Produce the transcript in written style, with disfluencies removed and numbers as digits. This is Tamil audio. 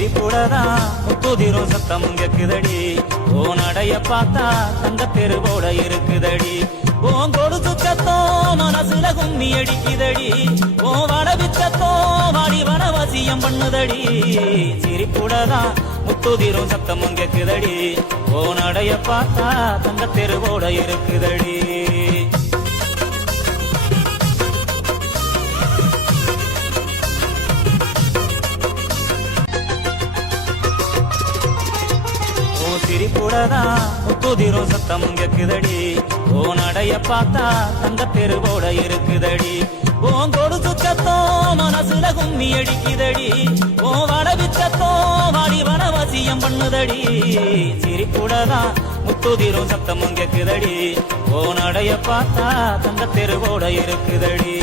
சிரிப்புடதான் முத்துதிரும் சத்தம் கேக்குதடி ஓ நடைய பார்த்தா தங்க தெருவோட இருக்குதடி ஓ கொலுசு சத்தம் மனசுல கும்மி அடிக்குதடி ஓ வடவிச்சத்தம் வாடி வனவசியம் பண்ணுதடி சிரிப்புடதான் முத்துதிரும் சத்தம் கேக்குதடி ஓ நடைய பார்த்தா தங்க தெருவோட இருக்குதடி சிரிப்புடதான் முத்துதிரும் சத்தம் கேக்குதடி ஓ நடைய பார்த்தா தங்க தெருவோட இருக்குதடி ஓ கொலுசு சத்தம் மனசுல கும்மி அடிக்குதடி ஓ வடவிச்சத்தம் வாடி வனவசியம் பண்ணுதடி சிரிப்புடதான் முத்துதிரும் சத்தம் கேக்குதடி ஓ நடைய பார்த்தா தங்க தெருவோட இருக்குதடி